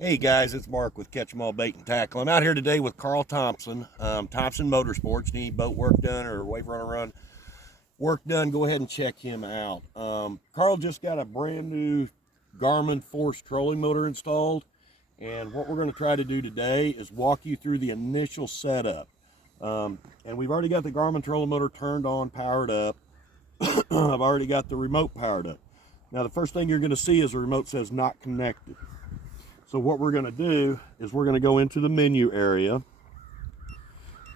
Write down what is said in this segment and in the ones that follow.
Hey guys, it's Mark with Catch 'em All Bait and Tackle. I'm out here today with Carl Thompson, Thompson Motorsports. Need boat work done or wave runner run work done, go ahead and check him out. Carl just got a brand new Garmin Force trolling motor installed, and what we're going to try to do today is walk you through the initial setup. And we've already got the Garmin trolling motor turned on, powered up. I've already got the remote powered up. Now the first thing you're going to see is the remote says not connected. So what we're going to do is we're going to go into the menu area.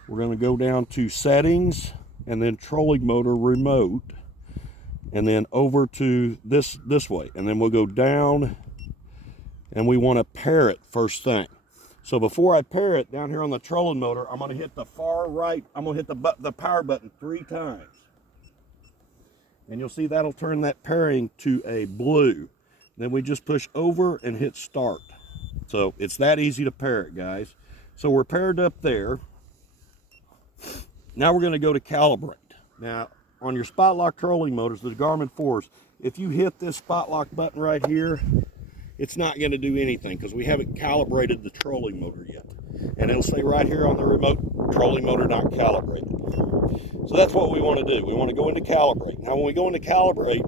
We're going to go down to settings and then trolling motor remote, and then over to this way, and then we'll go down and we want to pair it first thing. So before I pair it down here on the trolling motor, I'm going to hit the far right, I'm going to hit the power button 3 times. And you'll see that'll turn that pairing to a blue. Then we just push over and hit start. So it's that easy to pair it, guys. So we're paired up there. Now we're going to go to calibrate. Now on your spot lock trolling motors, the Garmin Force, if you hit this spot lock button right here, it's not going to do anything because we haven't calibrated the trolling motor yet. And it'll say right here on the remote, trolling motor not calibrated. So that's what we want to do. We want to go into calibrate. Now when we go into calibrate,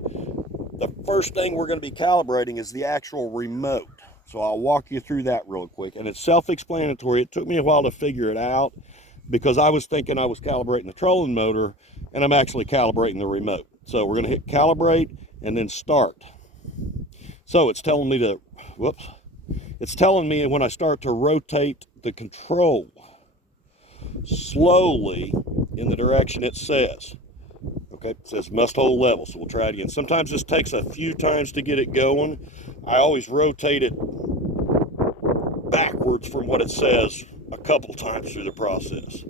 the first thing we're going to be calibrating is the actual remote. So I'll walk you through that real quick. And it's self-explanatory. It took me a while to figure it out because I was thinking I was calibrating the trolling motor, and I'm actually calibrating the remote. So we're going to hit calibrate and then start. So it's telling me to, it's telling me when I start to rotate the control slowly in the direction it says. Okay, it says must hold level, so we'll try it again. Sometimes this takes a few times to get it going. I always rotate it backwards from what it says a couple times through the process.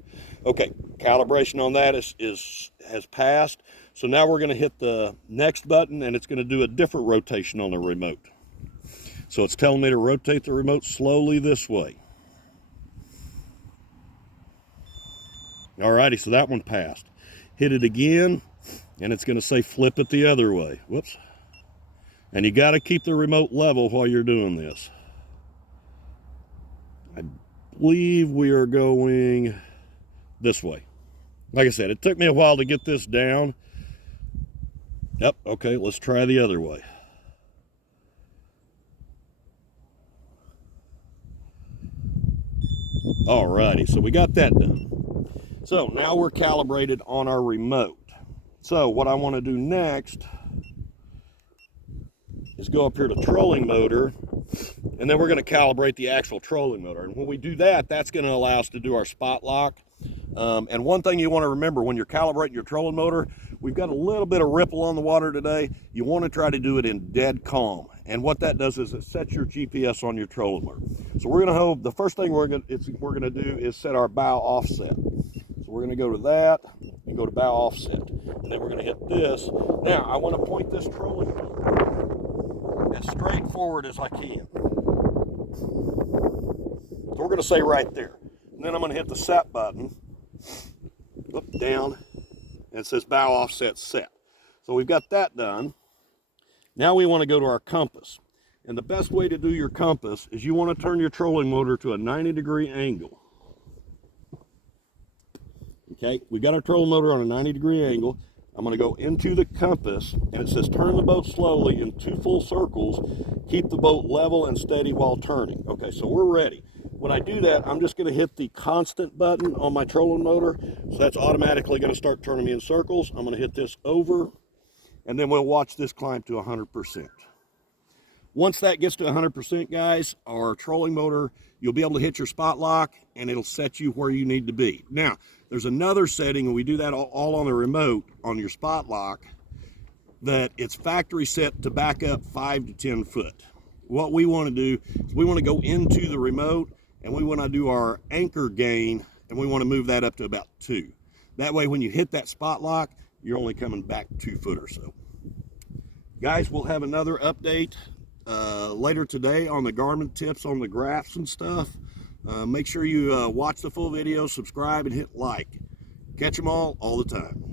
Okay, calibration on that has passed. So now we're going to hit the next button, and it's going to do a different rotation on the remote. So it's telling me to rotate the remote slowly this way. Alrighty, so that one passed. Hit it again, and it's going to say flip it the other way. Whoops. And you got to keep the remote level while you're doing this. I believe we are going this way. Like I said, it took me a while to get this down. Yep, okay, let's try the other way. Alrighty, so we got that done. So now we're calibrated on our remote. So what I want to do next is go up here to trolling motor, and then we're going to calibrate the actual trolling motor. And when we do that, that's going to allow us to do our spot lock. And one thing you want to remember when you're calibrating your trolling motor, we've got a little bit of ripple on the water today. You want to try to do it in dead calm. And what that does is it sets your GPS on your trolling motor. So we're going to hold, the first thing we're going to do is set our bow offset. So we're going to go to that and go to bow offset. And then we're going to hit this. Now I want to point this trolling motor as straight forward as I can. So we're going to say right there. And then I'm going to hit the set button, up, down, and it says bow offset set. So we've got that done. Now we want to go to our compass. And the best way to do your compass is you want to turn your trolling motor to a 90-degree angle. Okay, we got our trolling motor on a 90-degree angle. I'm going to go into the compass, and it says turn the boat slowly in 2 full circles. Keep the boat level and steady while turning. Okay, so we're ready. When I do that, I'm just going to hit the constant button on my trolling motor. So that's automatically going to start turning me in circles. I'm going to hit this over, and then we'll watch this climb to 100%. Once that gets to 100%, guys, our trolling motor, you'll be able to hit your spot lock, and it'll set you where you need to be. Now, there's another setting, and we do that all on the remote on your spot lock, that it's factory set to back up 5 to 10 foot. What we want to do is we want to go into the remote, and we want to do our anchor gain, and we want to move that up to about 2. That way, when you hit that spot lock, you're only coming back 2 foot or so. Guys, we'll have another update later today on the Garmin tips on the graphs and stuff. Make sure you watch the full video, subscribe, and hit like. Catch them all the time.